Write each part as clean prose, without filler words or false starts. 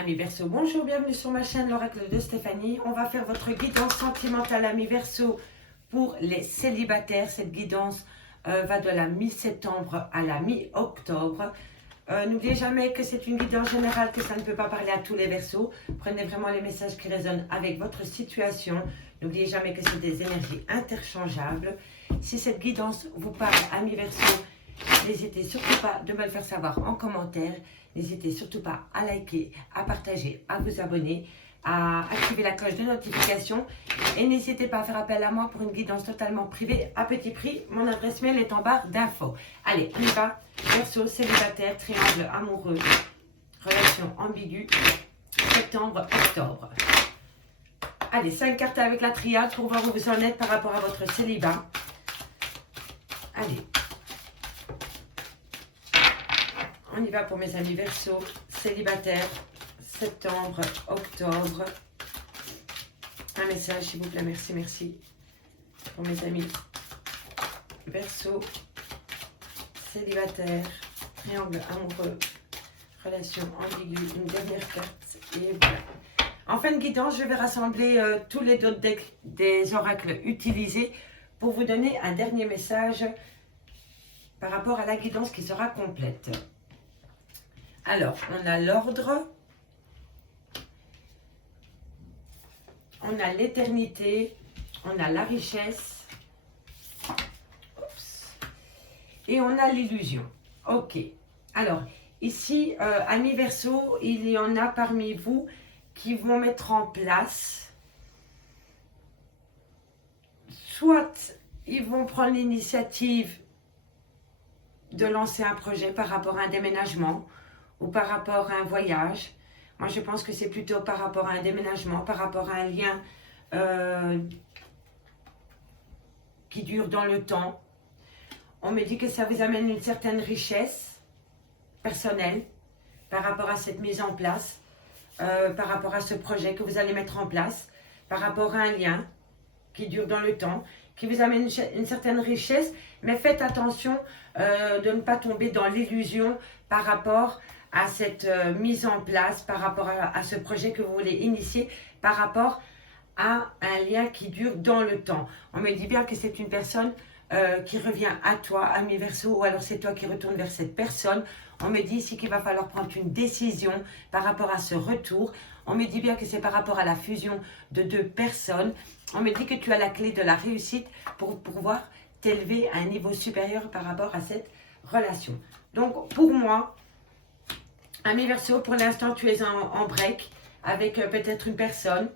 Amis Verseau, bonjour, bienvenue sur ma chaîne l'oracle de Stéphanie. On va faire votre guidance sentimentale amis Verseau pour les célibataires. Cette guidance va de la mi-septembre à la mi-octobre. N'oubliez jamais que c'est une guidance générale, que ça ne peut pas parler à tous les Verseaux. Prenez vraiment les messages qui résonnent avec votre situation. N'oubliez jamais que c'est des énergies interchangeables. Si cette guidance vous parle amis Verseau, n'hésitez surtout pas de me le faire savoir en commentaire. N'hésitez surtout pas à liker, à partager, à vous abonner, à activer la cloche de notification. Et n'hésitez pas à faire appel à moi pour une guidance totalement privée à petit prix. Mon adresse mail est en barre d'infos. Allez, on y va. Verseau, célibataire, triangle amoureux, relation ambiguë, septembre, octobre. Allez, 5 cartes avec la triade pour voir où vous en êtes par rapport à votre célibat. Allez. On y va pour mes amis Verseau, célibataire, septembre, octobre. Un message s'il vous plaît, merci, merci. Pour mes amis Verseau, célibataire, triangle amoureux, relation ambiguë, une dernière carte. Et voilà. En fin de guidance, je vais rassembler tous les autres decks des oracles utilisés pour vous donner un dernier message par rapport à la guidance qui sera complète. Alors, on a l'ordre, on a l'éternité, on a la richesse, et on a l'illusion. Ok. Alors, ici, amis Verseau, il y en a parmi vous qui vont mettre en place, soit ils vont prendre l'initiative de lancer un projet par rapport à un déménagement, ou par rapport à un voyage. Moi, je pense que c'est plutôt par rapport à un déménagement, par rapport à un lien qui dure dans le temps. On me dit que ça vous amène une certaine richesse personnelle par rapport à cette mise en place, par rapport à ce projet que vous allez mettre en place, par rapport à un lien qui dure dans le temps, qui vous amène une certaine richesse, mais faites attention de ne pas tomber dans l'illusion par rapport à cette mise en place, par rapport à ce projet que vous voulez initier, par rapport à un lien qui dure dans le temps. On me dit bien que c'est une personne qui revient à toi, ami Verseau, ou alors c'est toi qui retournes vers cette personne. On me dit ici qu'il va falloir prendre une décision par rapport à ce retour. On me dit bien que c'est par rapport à la fusion de deux personnes. On me dit que tu as la clé de la réussite pour pouvoir t'élever à un niveau supérieur par rapport à cette relation. Donc, pour moi, ami Verseau, pour l'instant, tu es en break avec peut-être une personne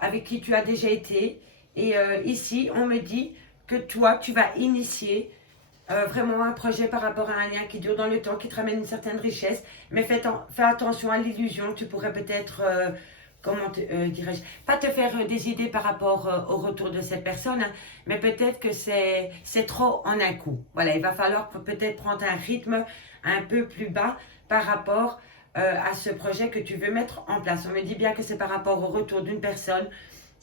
avec qui tu as déjà été. Et ici, on me dit que toi, tu vas initier vraiment un projet par rapport à un lien qui dure dans le temps, qui te ramène une certaine richesse. Mais fais attention à l'illusion. Tu pourrais peut-être, comment dirais-je, pas te faire des idées par rapport au retour de cette personne, hein, mais peut-être que c'est trop en un coup. Voilà, il va falloir peut-être prendre un rythme un peu plus bas par rapport à ce projet que tu veux mettre en place. On me dit bien que c'est par rapport au retour d'une personne.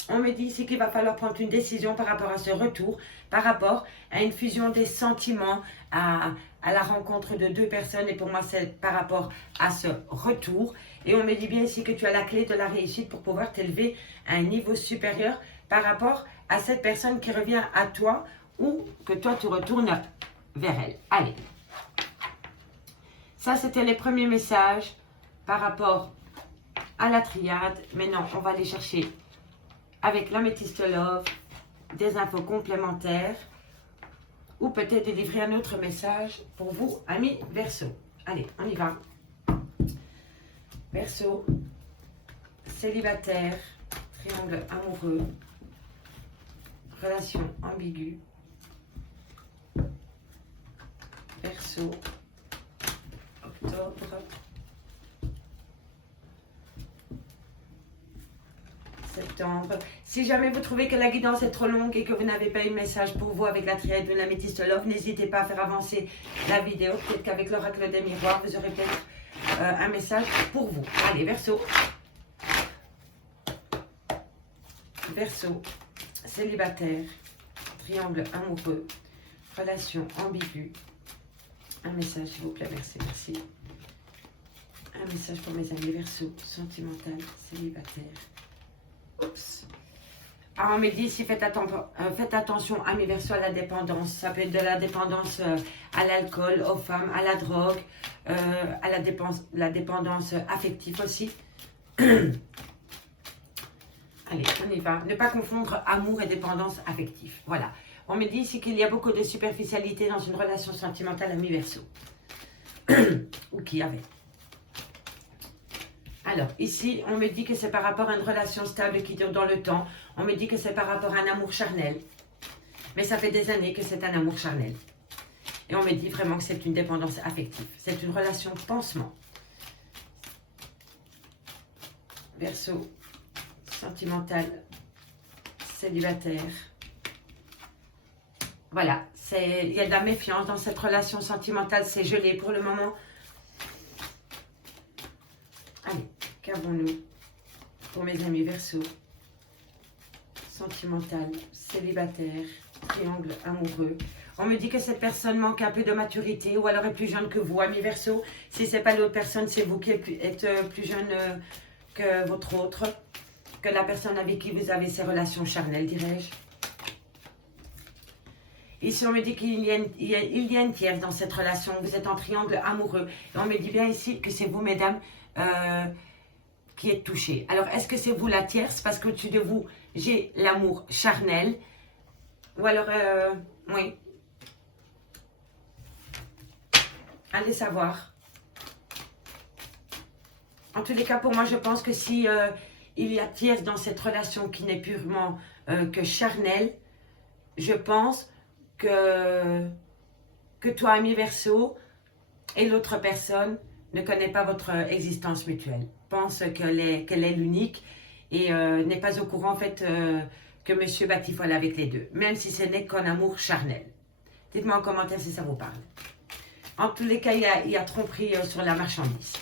On me dit ici qu'il va falloir prendre une décision par rapport à ce retour, par rapport à une fusion des sentiments, à la rencontre de deux personnes. Et pour moi, c'est par rapport à ce retour. Et on me dit bien ici que tu as la clé de la réussite pour pouvoir t'élever à un niveau supérieur par rapport à cette personne qui revient à toi ou que toi, tu retournes vers elle. Allez. Ça, c'était les premiers messages par rapport à la triade. Maintenant, on va aller chercher avec l'améthyste love des infos complémentaires ou peut-être délivrer un autre message pour vous, amis Verseau. Allez, on y va. Verseau, célibataire, triangle amoureux, relation ambiguë. Verseau, octobre. Septembre. Si jamais vous trouvez que la guidance est trop longue et que vous n'avez pas eu de message pour vous avec la triade de l'améthyste love, n'hésitez pas à faire avancer la vidéo. Peut-être qu'avec l'oracle des miroirs, vous aurez peut-être un message pour vous. Allez, Verseau. Verseau, célibataire, triangle amoureux, relation ambiguë. Un message, s'il vous plaît, merci, merci. Un message pour mes amis Verseau, sentimental, célibataire. Oups. Alors, on me dit ici, faites attention, amis Verseau, à la dépendance. Ça peut être de la dépendance à l'alcool, aux femmes, à la drogue, à la dépendance affective aussi. Allez, on y va. Ne pas confondre amour et dépendance affective. Voilà. On me dit ici qu'il y a beaucoup de superficialité dans une relation sentimentale amis Verseau. Ou qui avait. Alors, ici, on me dit que c'est par rapport à une relation stable qui dure dans le temps. On me dit que c'est par rapport à un amour charnel. Mais ça fait des années que c'est un amour charnel. Et on me dit vraiment que c'est une dépendance affective. C'est une relation pansement. Verseau, sentimental, célibataire. Voilà, il y a de la méfiance dans cette relation sentimentale. C'est gelé pour le moment. Allez, qu'avons-nous pour mes amis Verseau, sentimental, célibataire, triangle amoureux. On me dit que cette personne manque un peu de maturité ou alors est plus jeune que vous, amis Verseau. Si ce n'est pas l'autre personne, c'est vous qui êtes plus jeune que votre autre, que la personne avec qui vous avez ces relations charnelles, dirais-je. Ici, on me dit qu'il y a une tierce dans cette relation. Vous êtes en triangle amoureux. Et on me dit bien ici que c'est vous, mesdames, qui êtes touchées. Alors, est-ce que c'est vous la tierce? Parce qu'au-dessus de vous, j'ai l'amour charnel. Ou alors, oui. Allez savoir. En tous les cas, pour moi, je pense que si il y a tierce dans cette relation qui n'est purement que charnelle, je pense que toi, ami Verseau, et l'autre personne ne connaît pas votre existence mutuelle. Pense qu'elle est l'unique et n'est pas au courant en fait que monsieur batifole avec les deux, même si ce n'est qu'un amour charnel. Dites-moi en commentaire si ça vous parle. En tous les cas, il y a tromperie sur la marchandise.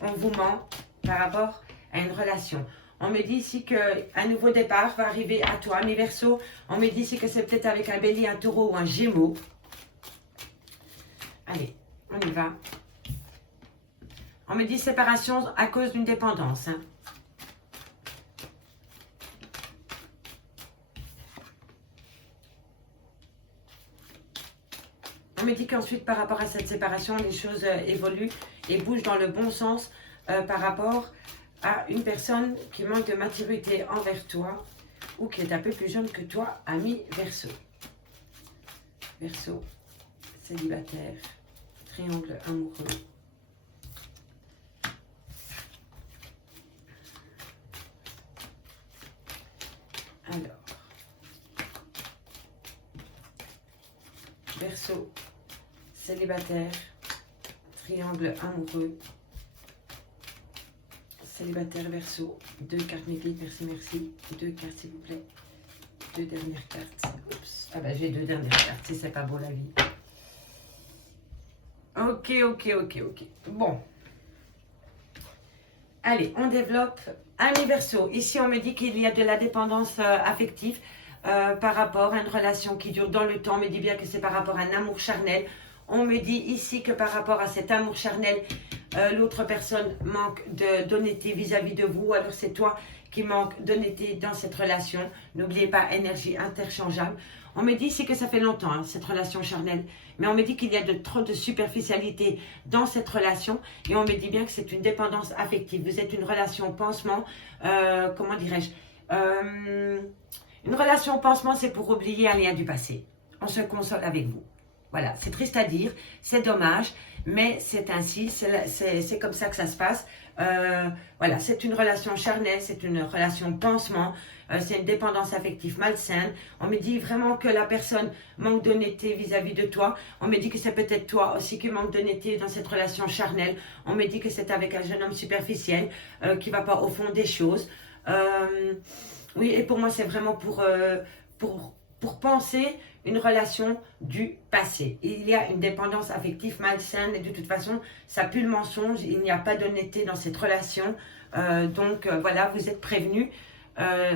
On vous ment par rapport à une relation. On me dit ici qu'un nouveau départ va arriver à toi, ami Verseau. On me dit ici que c'est peut-être avec un bélier, un taureau ou un gémeau. Allez, on y va. On me dit séparation à cause d'une dépendance. Hein. On me dit qu'ensuite, par rapport à cette séparation, les choses évoluent et bougent dans le bon sens par rapport à une personne qui manque de maturité envers toi ou qui est un peu plus jeune que toi, ami Verseau. Verseau, célibataire, triangle amoureux. Alors, Verseau, célibataire, triangle amoureux. Célibataire Verseau, 2 cartes mythiques, merci. 2 cartes s'il vous plaît. 2 dernières cartes. Oups. Ah bah j'ai 2 dernières cartes, si c'est pas beau la vie. Ok. Bon. Allez, on développe. Ami Verseau, ici on me dit qu'il y a de la dépendance affective par rapport à une relation qui dure dans le temps. On me dit bien que c'est par rapport à un amour charnel. On me dit ici que par rapport à cet amour charnel, l'autre personne manque d'honnêteté vis-à-vis de vous. Alors c'est toi qui manque d'honnêteté dans cette relation. N'oubliez pas, énergie interchangeable. On me dit ici que ça fait longtemps, hein, cette relation charnelle. Mais on me dit qu'il y a trop de superficialité dans cette relation. Et on me dit bien que c'est une dépendance affective. Vous êtes une relation pansement. Comment dirais-je une relation pansement, c'est pour oublier un lien du passé. On se console avec vous. Voilà, c'est triste à dire, c'est dommage, mais c'est ainsi, c'est comme ça que ça se passe. Voilà, c'est une relation charnelle, c'est une relation pansement, c'est une dépendance affective malsaine. On me dit vraiment que la personne manque d'honnêteté vis-à-vis de toi. On me dit que c'est peut-être toi aussi qui manque d'honnêteté dans cette relation charnelle. On me dit que c'est avec un jeune homme superficiel qui ne va pas au fond des choses. Oui, et pour moi, c'est vraiment pour penser une relation du passé. Il y a une dépendance affective malsaine et de toute façon, ça pue le mensonge. Il n'y a pas d'honnêteté dans cette relation. Voilà, vous êtes prévenus.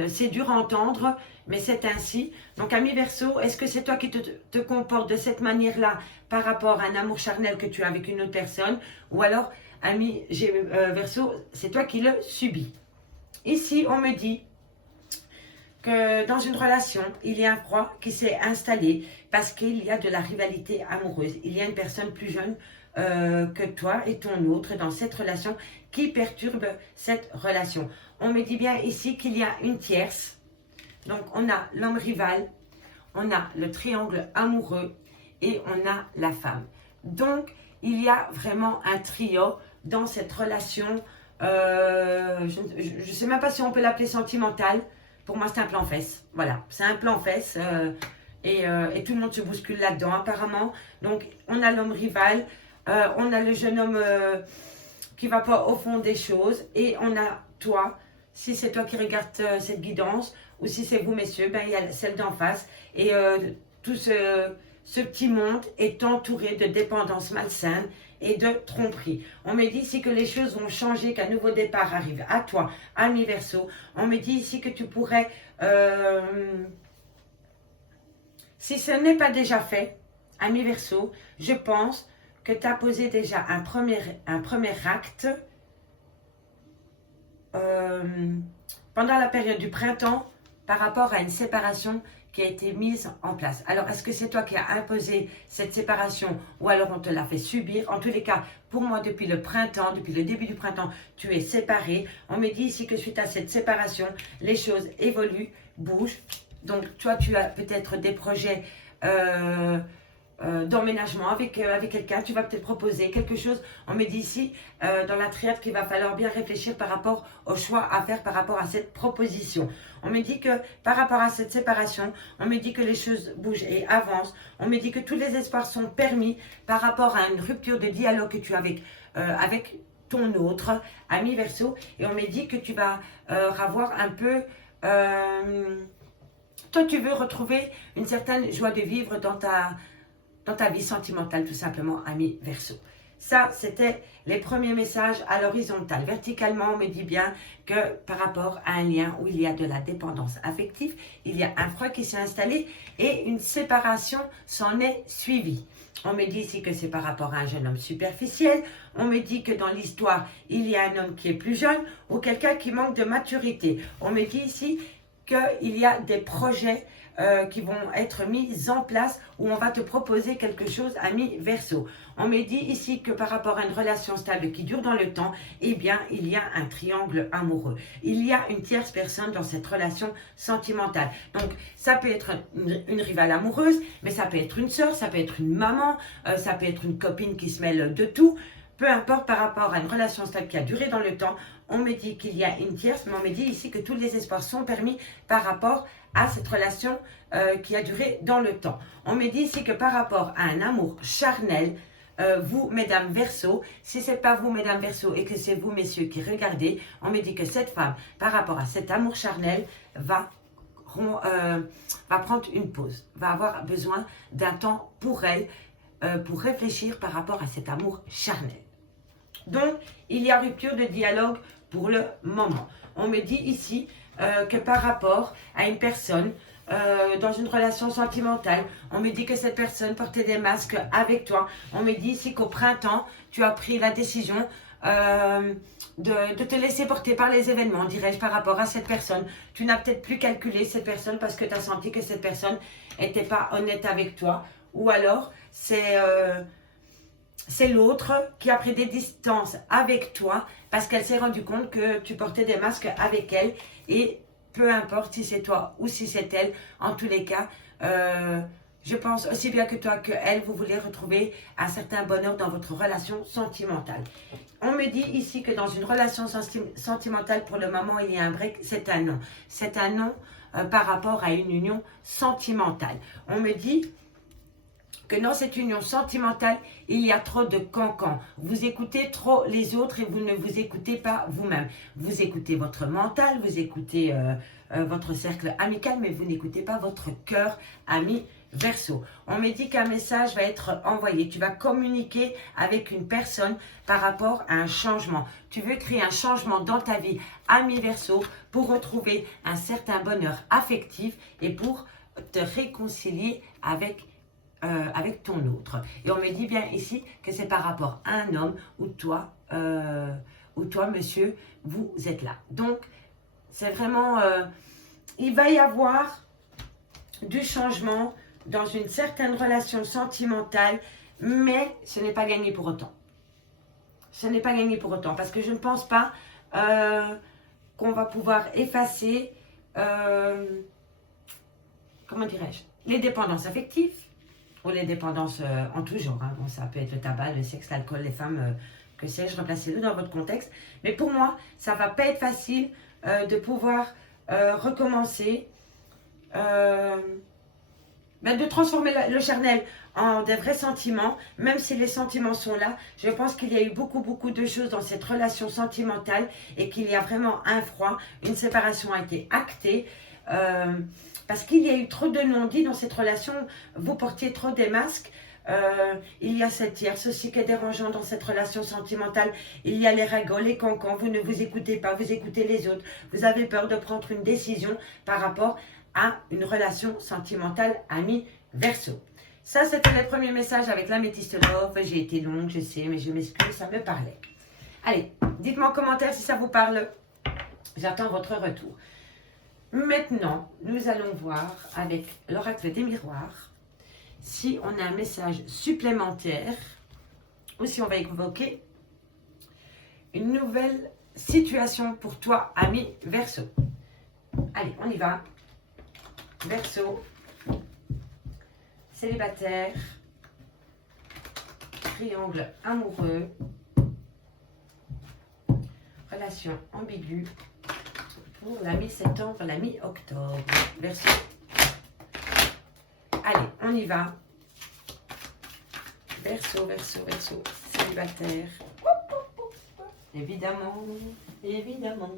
C'est dur à entendre, mais c'est ainsi. Donc, ami Verseau, est-ce que c'est toi qui te comportes de cette manière-là par rapport à un amour charnel que tu as avec une autre personne? Ou alors, ami Verseau, c'est toi qui le subis. Ici, on me dit que dans une relation, il y a un froid qui s'est installé parce qu'il y a de la rivalité amoureuse. Il y a une personne plus jeune que toi et ton autre dans cette relation qui perturbe cette relation. On me dit bien ici qu'il y a une tierce. Donc, on a l'homme rival, on a le triangle amoureux et on a la femme. Donc, il y a vraiment un trio dans cette relation. Je ne sais même pas si on peut l'appeler sentimentale. Pour moi, c'est un plan fesse. Voilà, c'est un plan fesse. Et tout le monde se bouscule là-dedans, apparemment. Donc, on a l'homme rival. On a le jeune homme qui ne va pas au fond des choses. Et on a toi, si c'est toi qui regardes cette guidance, ou si c'est vous, messieurs, ben, il y a celle d'en face. Et tout ce petit monde est entouré de dépendance malsaine et de tromperie. On me dit ici que les choses vont changer, qu'un nouveau départ arrive à toi, ami Verseau. On me dit ici que tu pourrais, si ce n'est pas déjà fait, ami Verseau, je pense que tu as posé déjà un premier acte pendant la période du printemps par rapport à une séparation qui a été mise en place. Alors, est-ce que c'est toi qui as imposé cette séparation ou alors on te l'a fait subir? En tous les cas, pour moi, depuis le printemps, depuis le début du printemps, tu es séparé. On me dit ici que suite à cette séparation, les choses évoluent, bougent. Donc, toi, tu as peut-être des projets d'emménagement avec quelqu'un, tu vas peut-être proposer quelque chose. On me dit ici, dans la triade, qu'il va falloir bien réfléchir par rapport au choix à faire par rapport à cette proposition. On me dit que par rapport à cette séparation, on me dit que les choses bougent et avancent. On me dit que tous les espoirs sont permis par rapport à une rupture de dialogue que tu as avec ton autre, ami Verseau. Et on me dit que tu vas avoir un peu... toi, tu veux retrouver une certaine joie de vivre dans ta vie sentimentale, tout simplement, ami Verseau. Ça, c'était les premiers messages à l'horizontale. Verticalement, on me dit bien que par rapport à un lien où il y a de la dépendance affective, il y a un froid qui s'est installé et une séparation s'en est suivie. On me dit ici que c'est par rapport à un jeune homme superficiel. On me dit que dans l'histoire, il y a un homme qui est plus jeune ou quelqu'un qui manque de maturité. On me dit ici qu'il y a des projets qui vont être mis en place où on va te proposer quelque chose, ami Verseau. On me dit ici que par rapport à une relation stable qui dure dans le temps, eh bien, il y a un triangle amoureux. Il y a une tierce personne dans cette relation sentimentale. Donc, ça peut être une rivale amoureuse, mais ça peut être une sœur, ça peut être une maman, ça peut être une copine qui se mêle de tout. Peu importe par rapport à une relation stable qui a duré dans le temps, on me dit qu'il y a une tierce, mais on me dit ici que tous les espoirs sont permis par rapport à cette relation qui a duré dans le temps. On me dit ici que par rapport à un amour charnel, vous, mesdames Verseau, si ce n'est pas vous, mesdames Verseau, et que c'est vous, messieurs, qui regardez, on me dit que cette femme, par rapport à cet amour charnel, va prendre une pause, va avoir besoin d'un temps pour elle, pour réfléchir par rapport à cet amour charnel. Donc, il y a rupture de dialogue pour le moment. On me dit ici que par rapport à une personne dans une relation sentimentale, on me dit que cette personne portait des masques avec toi. On me dit ici qu'au printemps, tu as pris la décision de te laisser porter par les événements, dirais-je, par rapport à cette personne. Tu n'as peut-être plus calculé cette personne parce que tu as senti que cette personne n'était pas honnête avec toi. Ou alors, c'est l'autre qui a pris des distances avec toi parce qu'elle s'est rendue compte que tu portais des masques avec elle. Et peu importe si c'est toi ou si c'est elle, en tous les cas, je pense aussi bien que toi que elle, vous voulez retrouver un certain bonheur dans votre relation sentimentale. On me dit ici que dans une relation sentimentale, pour le moment, il y a un break, c'est un non. C'est un non par rapport à une union sentimentale. On me dit que dans cette union sentimentale, il y a trop de cancans. Vous écoutez trop les autres et vous ne vous écoutez pas vous-même. Vous écoutez votre mental, vous écoutez votre cercle amical, mais vous n'écoutez pas votre cœur, ami Verseau. On me dit qu'un message va être envoyé. Tu vas communiquer avec une personne par rapport à un changement. Tu veux créer un changement dans ta vie, ami Verseau, pour retrouver un certain bonheur affectif et pour te réconcilier avec ton autre. Et on me dit bien ici que c'est par rapport à un homme où toi, ou toi, monsieur, vous êtes là. Donc, c'est vraiment, il va y avoir du changement dans une certaine relation sentimentale, mais ce n'est pas gagné pour autant. Ce n'est pas gagné pour autant, parce que je ne pense pas qu'on va pouvoir effacer, comment dirais-je, les dépendances affectives, ou les dépendances en tout genre. Hein. Bon, ça peut être le tabac, le sexe, l'alcool, les femmes, que sais-je, replacez-le dans votre contexte. Mais pour moi, ça ne va pas être facile de pouvoir recommencer, de transformer le charnel en des vrais sentiments, même si les sentiments sont là. Je pense qu'il y a eu beaucoup de choses dans cette relation sentimentale et qu'il y a vraiment un froid. Une séparation a été actée. Parce qu'il y a eu trop de non-dits dans cette relation, vous portiez trop des masques. Il y a cette tierce aussi qui est dérangeant dans cette relation sentimentale. Il y a les ragots, les cancans, vous ne vous écoutez pas, vous écoutez les autres. Vous avez peur de prendre une décision par rapport à une relation sentimentale amie Verseau. Ça, c'était le premier message avec l'améthyste love. J'ai été longue, je sais, mais je m'excuse, ça me parlait. Allez, dites-moi en commentaire si ça vous parle. J'attends votre retour. Maintenant, nous allons voir avec l'oracle des miroirs si on a un message supplémentaire ou si on va évoquer une nouvelle situation pour toi, ami Verseau. Allez, on y va. Verseau, célibataire, triangle amoureux, relation ambiguë pour la mi-septembre, la mi-octobre. Verseau. Allez, on y va. Verseau, célibataire. Évidemment, évidemment.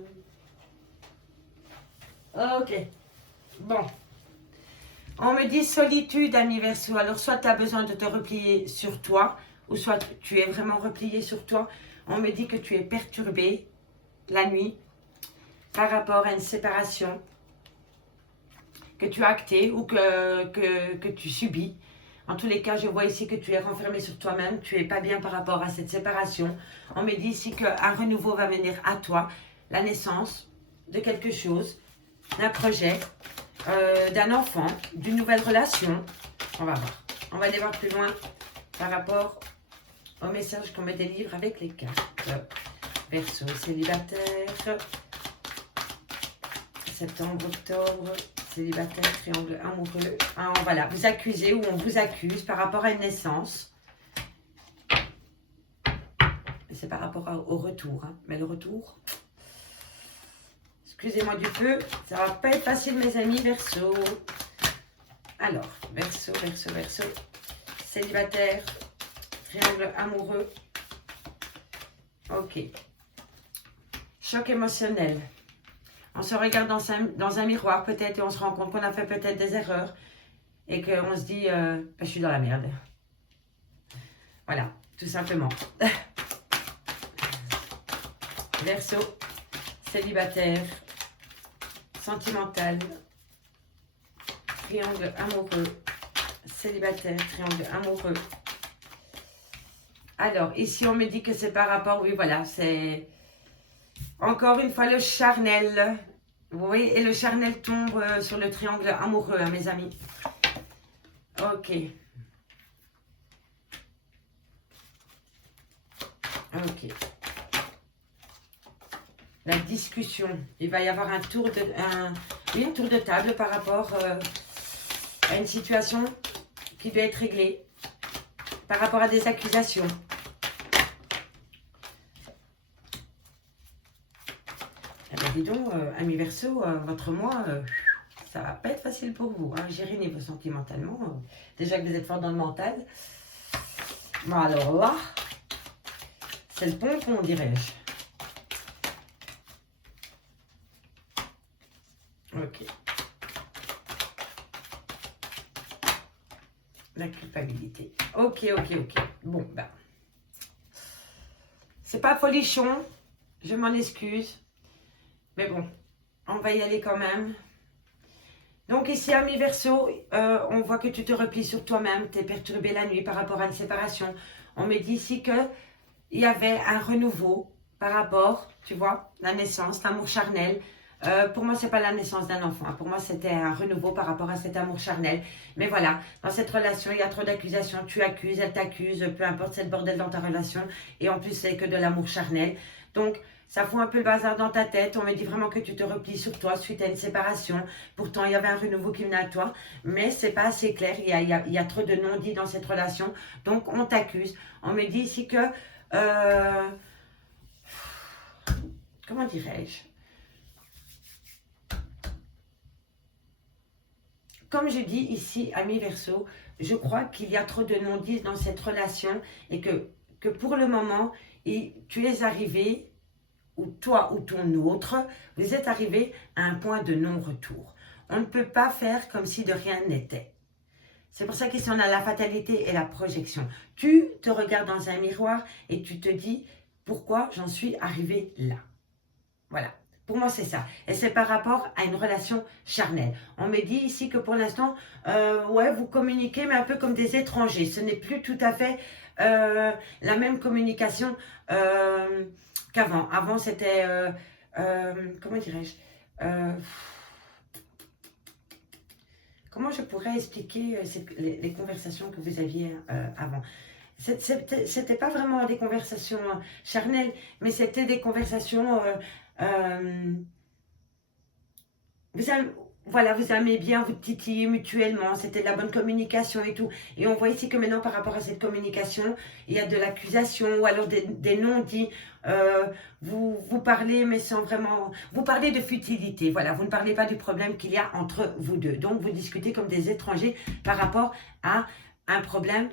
Ok, bon. On me dit solitude, ami Verseau. Alors, soit tu as besoin de te replier sur toi, ou soit tu es vraiment replié sur toi. On me dit que tu es perturbé la nuit par rapport à une séparation que tu as actée ou que tu subis. En tous les cas, je vois ici que tu es renfermé sur toi-même. Tu n'es pas bien par rapport à cette séparation. On me dit ici qu'un renouveau va venir à toi. La naissance de quelque chose, d'un projet, d'un enfant, d'une nouvelle relation. On va voir. On va aller voir plus loin par rapport au message qu'on me délivre avec les cartes. Verseau, célibataire. Septembre, octobre, célibataire, triangle amoureux. Ah, voilà, vous accusez ou on vous accuse par rapport à une naissance. C'est par rapport au retour. Hein. Mais le retour, excusez-moi du peu, ça va pas être facile mes amis, Verseau. Alors, Verseau, célibataire, triangle amoureux. Ok. Choc émotionnel. On se regarde dans un miroir peut-être et on se rend compte qu'on a fait peut-être des erreurs et qu'on se dit je suis dans la merde. Voilà, tout simplement. Verseau, célibataire, sentimental, triangle amoureux, célibataire, triangle amoureux. Alors, ici on me dit que c'est par rapport, oui voilà, c'est... Encore une fois, le charnel. Vous voyez, et le charnel tombe sur le triangle amoureux, hein, mes amis. Ok. Ok. La discussion. Il va y avoir un tour de table par rapport à une situation qui doit être réglée. Par rapport à des accusations. Eh bien, dis donc, ami Verseau, votre mois, ça va pas être facile pour vous. Hein, gérer niveau sentimentalement. Déjà que vous êtes fort dans le mental. Bon, alors là, c'est le pompon, dirais-je. Ok. La culpabilité. Ok. Bon, ben. C'est pas folichon. Je m'en excuse. Mais bon, on va y aller quand même. Donc ici, ami Verseau, on voit que tu te replies sur toi-même. Tu es perturbé la nuit par rapport à une séparation. On me dit ici que il y avait un renouveau par rapport, tu vois, la naissance, l'amour charnel. Pour moi, c'est pas la naissance d'un enfant. Pour moi, c'était un renouveau par rapport à cet amour charnel. Mais voilà, dans cette relation, il y a trop d'accusations. Tu accuses, elle t'accuse, peu importe, c'est le bordel dans ta relation. Et en plus, c'est que de l'amour charnel. Donc, ça fout un peu le bazar dans ta tête. On me dit vraiment que tu te replies sur toi suite à une séparation. Pourtant, il y avait un renouveau qui venait à toi. Mais c'est pas assez clair. Il y a trop de non-dits dans cette relation. Donc, on t'accuse. On me dit ici que... comment dirais-je? Comme je dis ici, ami Verseau, je crois qu'il y a trop de non-dits dans cette relation et que pour le moment, tu es arrivé, ou toi ou ton autre, vous êtes arrivé à un point de non-retour. On ne peut pas faire comme si de rien n'était. C'est pour ça qu'ici on a la fatalité et la projection. Tu te regardes dans un miroir et tu te dis, pourquoi j'en suis arrivé là? Voilà. Pour moi, c'est ça. Et c'est par rapport à une relation charnelle. On me dit ici que pour l'instant, ouais, vous communiquez, mais un peu comme des étrangers. Ce n'est plus tout à fait la même communication qu'avant. Avant, c'était, comment dirais-je, comment je pourrais expliquer les conversations que vous aviez avant? C'était pas vraiment des conversations charnelles, mais c'était des conversations... vous aimez, voilà, vous aimez bien vous titiller mutuellement, c'était de la bonne communication et tout. Et on voit ici que maintenant, par rapport à cette communication, il y a de l'accusation ou alors des non-dits. Vous parlez, mais sans vraiment... Vous parlez de futilité, voilà. Vous ne parlez pas du problème qu'il y a entre vous deux. Donc, vous discutez comme des étrangers par rapport à un problème,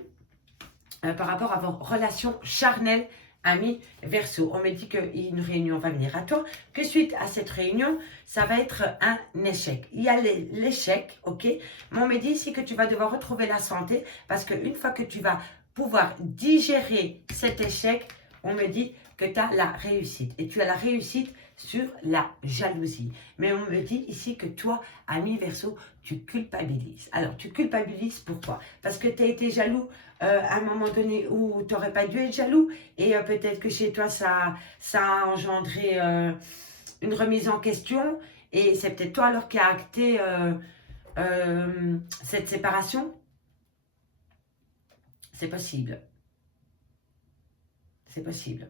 par rapport à vos relations charnelles. Ami Verseau, on me dit qu'une réunion va venir à toi, que suite à cette réunion, ça va être un échec. Il y a l'échec, ok, mais on me dit ici que tu vas devoir retrouver la santé parce qu'une fois que tu vas pouvoir digérer cet échec, on me dit que tu as la réussite. Et tu as la réussite sur la jalousie. Mais on me dit ici que toi, ami Verseau, tu culpabilises. Alors, tu culpabilises pourquoi? Parce que tu as été jaloux à un moment donné où tu n'aurais pas dû être jaloux et peut-être que chez toi, ça a engendré une remise en question et c'est peut-être toi alors qui a acté cette séparation. C'est possible. C'est possible.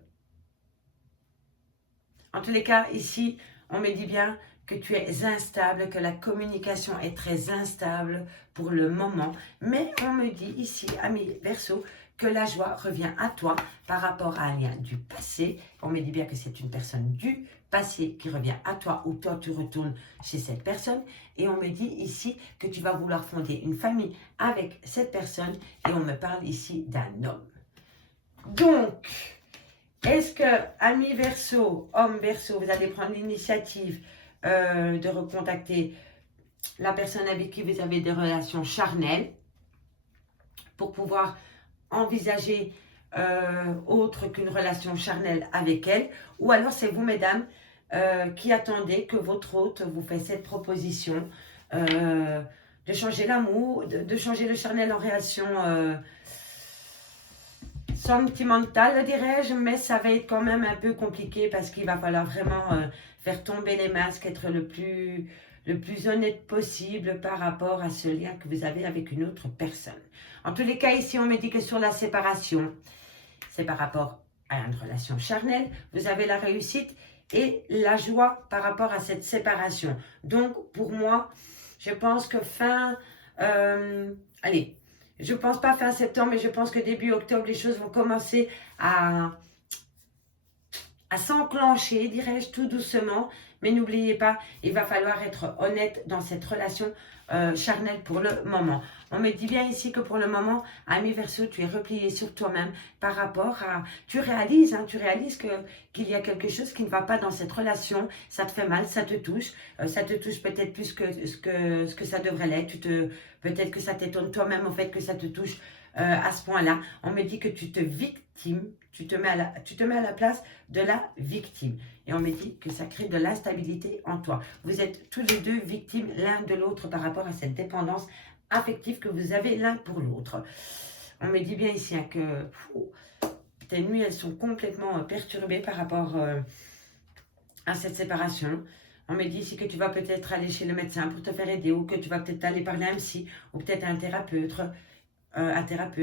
En tous les cas, ici, on me dit bien que tu es instable, que la communication est très instable pour le moment. Mais on me dit ici, ami Verseau, que la joie revient à toi par rapport à un lien du passé. On me dit bien que c'est une personne du passé qui revient à toi ou toi tu retournes chez cette personne. Et on me dit ici que tu vas vouloir fonder une famille avec cette personne et on me parle ici d'un homme. Donc... est-ce que, ami Verseau, homme Verseau, vous allez prendre l'initiative de recontacter la personne avec qui vous avez des relations charnelles pour pouvoir envisager autre qu'une relation charnelle avec elle? Ou alors c'est vous, mesdames, qui attendez que votre hôte vous fasse cette proposition de changer l'amour, de changer le charnel en relation sentimentale, dirais-je, mais ça va être quand même un peu compliqué parce qu'il va falloir vraiment faire tomber les masques, être le plus honnête possible par rapport à ce lien que vous avez avec une autre personne. En tous les cas, ici, on me dit que sur la séparation, c'est par rapport à une relation charnelle, vous avez la réussite et la joie par rapport à cette séparation. Donc, pour moi, je pense que allez, je ne pense pas fin septembre, mais je pense que début octobre, les choses vont commencer à s'enclencher, dirais-je, tout doucement. Mais n'oubliez pas, il va falloir être honnête dans cette relation charnelle pour le moment. On me dit bien ici que pour le moment, ami Verseau, tu es replié sur toi-même par rapport à... Tu réalises qu'il y a quelque chose qui ne va pas dans cette relation. Ça te fait mal, ça te touche. Ça te touche peut-être plus que ce que ça devrait l'être. Peut-être que ça t'étonne toi-même au fait que ça te touche à ce point-là. On me dit que tu te victimes. Tu te mets à la place de la victime. Et on me dit que ça crée de l'instabilité en toi. Vous êtes tous les deux victimes l'un de l'autre par rapport à cette dépendance affective que vous avez l'un pour l'autre. On me dit bien ici hein, que tes nuits, elles sont complètement perturbées par rapport à cette séparation. On me dit ici que tu vas peut-être aller chez le médecin pour te faire aider ou que tu vas peut-être aller parler à un psy ou peut-être à un thérapeute,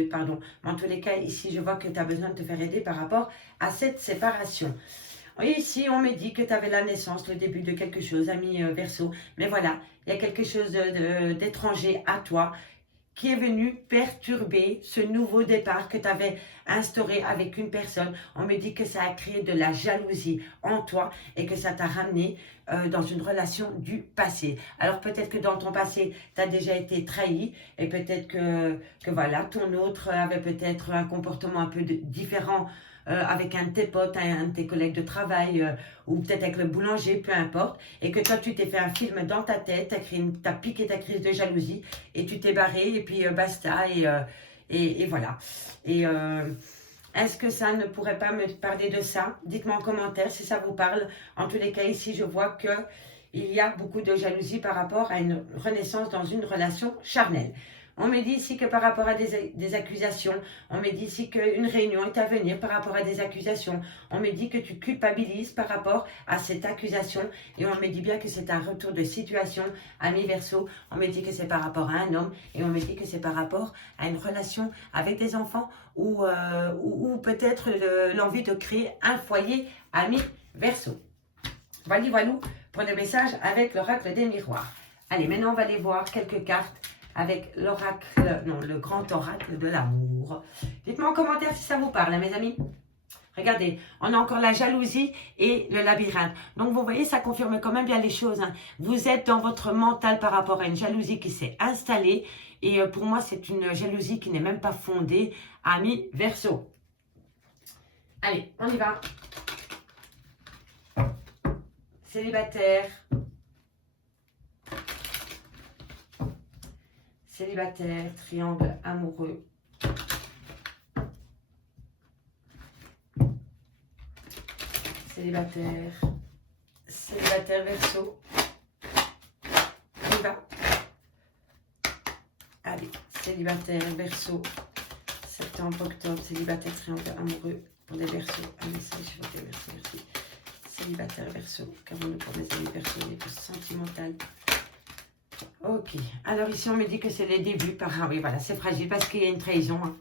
pardon. Mais en tous les cas, ici, je vois que tu as besoin de te faire aider par rapport à cette séparation. Et ici, on me dit que tu avais la naissance, le début de quelque chose, ami Verseau. Mais voilà, il y a quelque chose d'étranger à toi qui est venu perturber ce nouveau départ que tu avais instauré avec une personne. On me dit que ça a créé de la jalousie en toi et que ça t'a ramené dans une relation du passé. Alors peut-être que dans ton passé, tu as déjà été trahi et peut-être que voilà, ton autre avait peut-être un comportement un peu différent avec un de tes potes, un de tes collègues de travail ou peut-être avec le boulanger, peu importe, et que toi tu t'es fait un film dans ta tête, t'as piqué ta crise de jalousie et tu t'es barré et puis basta et voilà. Et est-ce que ça ne pourrait pas me parler de ça? Dites-moi en commentaire si ça vous parle. En tous les cas, ici, je vois que il y a beaucoup de jalousie par rapport à une renaissance dans une relation charnelle. On me dit ici que par rapport à des accusations, on me dit ici qu'une réunion est à venir par rapport à des accusations. On me dit que tu culpabilises par rapport à cette accusation et on me dit bien que c'est un retour de situation, ami Verseau. On me dit que c'est par rapport à un homme et on me dit que c'est par rapport à une relation avec des enfants ou peut-être l'envie de créer un foyer, ami Verseau. Voilà, voilà pour le message avec l'oracle des miroirs. Allez, maintenant on va aller voir quelques cartes avec l'oracle, non, le grand oracle de l'amour. Dites-moi en commentaire si ça vous parle, hein, mes amis. Regardez, on a encore la jalousie et le labyrinthe. Donc, vous voyez, ça confirme quand même bien les choses. Hein. Vous êtes dans votre mental par rapport à une jalousie qui s'est installée. Et pour moi, c'est une jalousie qui n'est même pas fondée, ami Verseau. Allez, on y va. Célibataire. Célibataire, triangle amoureux. Célibataire. Célibataire Verseau. On y va. Allez, célibataire Verseau. Septembre, octobre, célibataire, triangle amoureux pour des Verseaux. Un message sur des Verseaux, merci. Célibataire Verseau. Qu'avons-nous pour mes amis Verseau? Les plus sentimentales. Ok, alors ici on me dit que c'est les débuts, oui voilà, c'est fragile parce qu'il y a une trahison. Hein.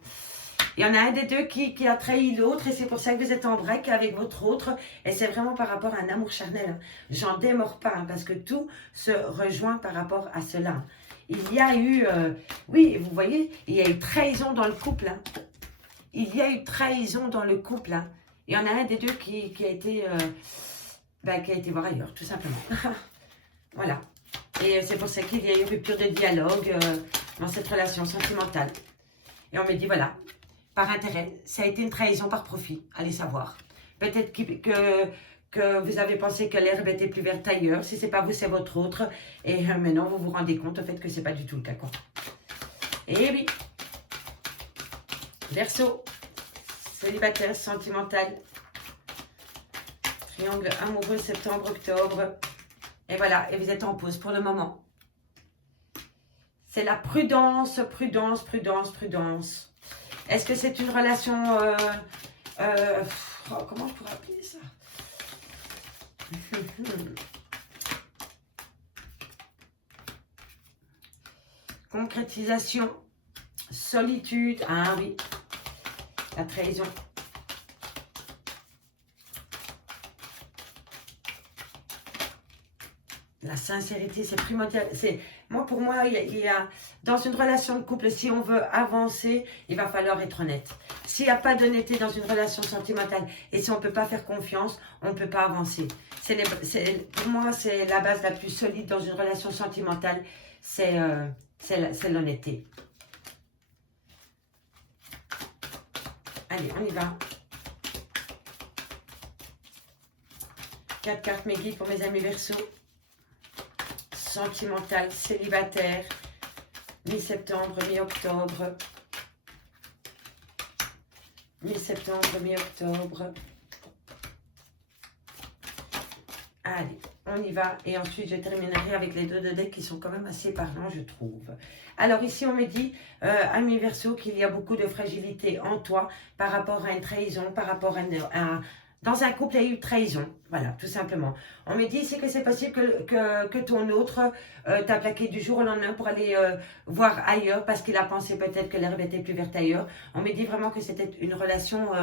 Il y en a un des deux qui a trahi l'autre et c'est pour ça que vous êtes en break avec votre autre et c'est vraiment par rapport à un amour charnel. Hein. J'en démords pas hein, parce que tout se rejoint par rapport à cela. Hein. Il y a eu, oui vous voyez, il y a eu trahison dans le couple. Hein. Il y a eu trahison dans le couple. Hein. Il y en a un des deux qui a été voir ailleurs tout simplement. Voilà. Et c'est pour ça qu'il y a eu rupture de dialogue dans cette relation sentimentale. Et on me dit, voilà, par intérêt, ça a été une trahison par profit, allez savoir. Peut-être que vous avez pensé que l'herbe était plus verte ailleurs, si ce n'est pas vous, c'est votre autre. Et maintenant, vous vous rendez compte, au fait, que ce n'est pas du tout le cas. Quoi. Et oui, Verseau, célibataire, sentimental, triangle amoureux, septembre, octobre. Et voilà, et vous êtes en pause pour le moment. C'est la prudence, prudence, prudence, prudence. Est-ce que c'est une relation... comment je pourrais appeler ça? Concrétisation, solitude. Ah oui, la trahison. La sincérité, c'est primordial. Pour moi, il y a, dans une relation de couple, si on veut avancer, il va falloir être honnête. S'il n'y a pas d'honnêteté dans une relation sentimentale et si on ne peut pas faire confiance, on ne peut pas avancer. Pour moi, c'est la base la plus solide dans une relation sentimentale, c'est l'honnêteté. Allez, on y va. 4 cartes mes guides pour mes amis Verseau. Sentimental, célibataire, mi-septembre, mi-octobre. Mi-septembre, mi-octobre. Allez, on y va. Et ensuite, je terminerai avec les deux decks qui sont quand même assez parlants, je trouve. Alors ici, on me dit, ami Verseau, qu'il y a beaucoup de fragilité en toi par rapport à une trahison, par rapport dans un couple, il y a eu trahison. Voilà, tout simplement. On me dit ici que c'est possible que ton autre t'a plaqué du jour au lendemain pour aller voir ailleurs parce qu'il a pensé peut-être que l'herbe était plus verte ailleurs. On me dit vraiment que c'était une relation...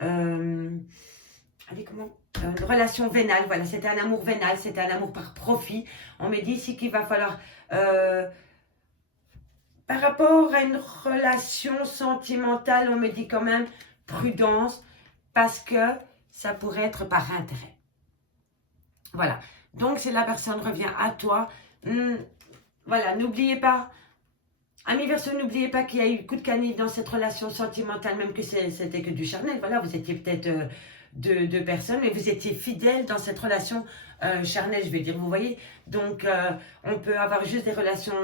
allez, comment une relation vénale, voilà, c'était un amour vénal, c'était un amour par profit. On me dit ici qu'il va falloir, par rapport à une relation sentimentale, on me dit quand même prudence, parce que ça pourrait être par intérêt. Voilà, donc si la personne revient à toi, voilà, n'oubliez pas, ami Verseau, n'oubliez pas qu'il y a eu coup de canif dans cette relation sentimentale, même que c'était que du charnel, voilà, vous étiez peut-être... deux personnes, mais vous étiez fidèles dans cette relation charnelle, je vais dire, vous voyez. Donc, on peut avoir juste des relations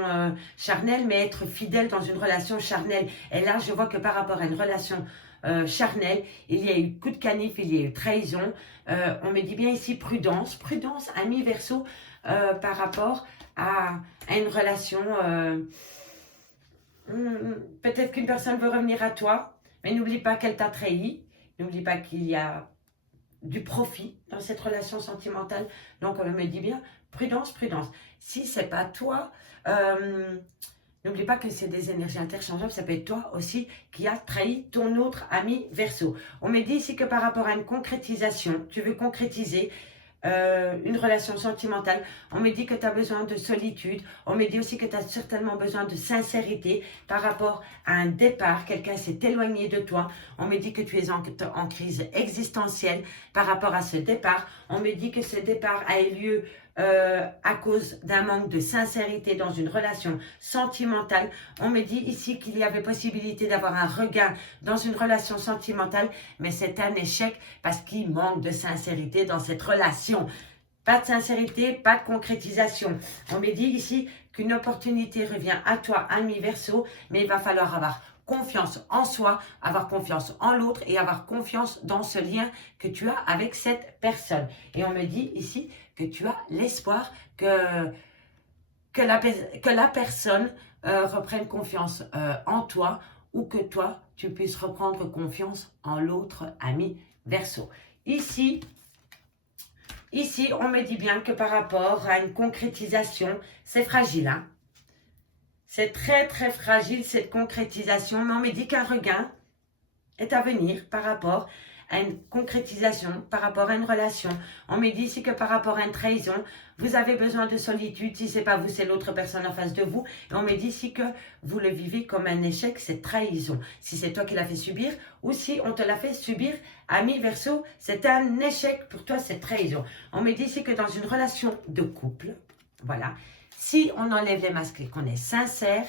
charnelles, mais être fidèle dans une relation charnelle. Et là, je vois que par rapport à une relation charnelle, il y a eu coup de canif, il y a eu trahison. On me dit bien ici prudence, prudence, ami Verseau, par rapport à une relation... peut-être qu'une personne veut revenir à toi, mais n'oublie pas qu'elle t'a trahi. N'oublie pas qu'il y a du profit dans cette relation sentimentale. Donc, on me dit bien, prudence, prudence. Si ce n'est pas toi, n'oublie pas que c'est des énergies interchangeables. Ça peut être toi aussi qui a trahi ton autre ami Verseau. On me dit ici que par rapport à une concrétisation, tu veux concrétiser une relation sentimentale. On me dit que tu as besoin de solitude. On me dit aussi que tu as certainement besoin de sincérité par rapport à un départ. Quelqu'un s'est éloigné de toi. On me dit que tu es en crise existentielle par rapport à ce départ. On me dit que ce départ a eu lieu à cause d'un manque de sincérité dans une relation sentimentale. On me dit ici qu'il y avait possibilité d'avoir un regain dans une relation sentimentale, mais c'est un échec parce qu'il manque de sincérité dans cette relation. Pas de sincérité, pas de concrétisation. On me dit ici qu'une opportunité revient à toi, ami Verseau, mais il va falloir avoir confiance en soi, avoir confiance en l'autre et avoir confiance dans ce lien que tu as avec cette personne. Et on me dit ici que tu as l'espoir que la personne reprenne confiance en toi ou que toi, tu puisses reprendre confiance en l'autre ami Verseau. Ici, on me dit bien que par rapport à une concrétisation, c'est fragile, hein? C'est très, très fragile cette concrétisation, mais on me dit qu'un regain est à venir par rapport à une concrétisation, par rapport à une relation. On me dit ici que par rapport à une trahison, vous avez besoin de solitude. Si ce n'est pas vous, c'est l'autre personne en face de vous. Et on me dit ici que vous le vivez comme un échec, cette trahison. Si c'est toi qui l'as fait subir ou si on te l'a fait subir, ami Verseau, c'est un échec pour toi, cette trahison. On me dit ici que dans une relation de couple, voilà, si on enlève les masques et qu'on est sincère,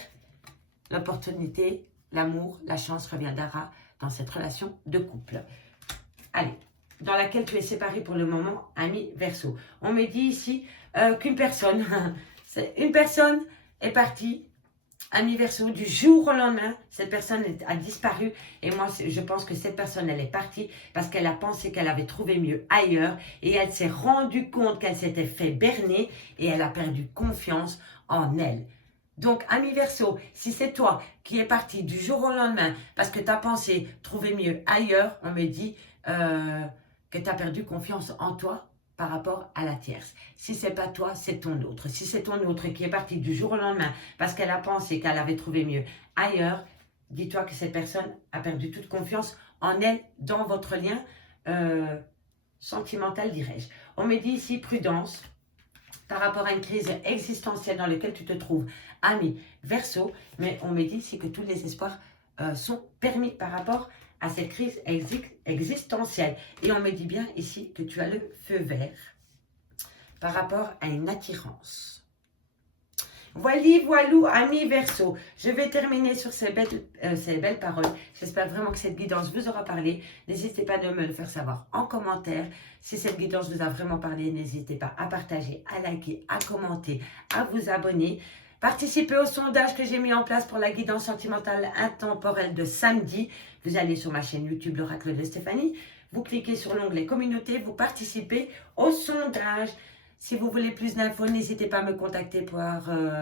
l'opportunité, l'amour, la chance reviendra dans cette relation de couple. Allez, dans laquelle tu es séparé pour le moment, ami Verseau. On me dit ici qu'une personne, une personne est partie, ami Verseau, du jour au lendemain, cette personne a disparu. Et moi, je pense que cette personne, elle est partie parce qu'elle a pensé qu'elle avait trouvé mieux ailleurs. Et elle s'est rendue compte qu'elle s'était fait berner et elle a perdu confiance en elle. Donc, ami Verseau, si c'est toi qui es parti du jour au lendemain parce que tu as pensé trouver mieux ailleurs, on me dit que tu as perdu confiance en toi par rapport à la tierce. Si ce n'est pas toi, c'est ton autre. Si c'est ton autre qui est parti du jour au lendemain parce qu'elle a pensé qu'elle avait trouvé mieux ailleurs, dis-toi que cette personne a perdu toute confiance en elle dans votre lien sentimental, dirais-je. On me dit ici prudence par rapport à une crise existentielle dans laquelle tu te trouves, ami Verseau, mais on me dit ici que tous les espoirs sont permis par rapport à cette crise existentielle. Et on me dit bien ici que tu as le feu vert par rapport à une attirance. Voilou, ami Verseau. Je vais terminer sur ces belles paroles. J'espère vraiment que cette guidance vous aura parlé. N'hésitez pas à me le faire savoir en commentaire. Si cette guidance vous a vraiment parlé, n'hésitez pas à partager, à liker, à commenter, à vous abonner. Participez au sondage que j'ai mis en place pour la guidance sentimentale intemporelle de samedi. Vous allez sur ma chaîne YouTube, l'Oracle de Stéphanie. vous cliquez sur l'onglet communauté, vous participez au sondage. Si vous voulez plus d'infos, n'hésitez pas à me contacter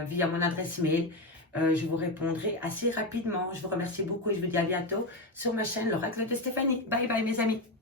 via mon adresse mail. Je vous répondrai assez rapidement. Je vous remercie beaucoup et je vous dis à bientôt sur ma chaîne L'Oracle de Stéphanie. Bye bye mes amis.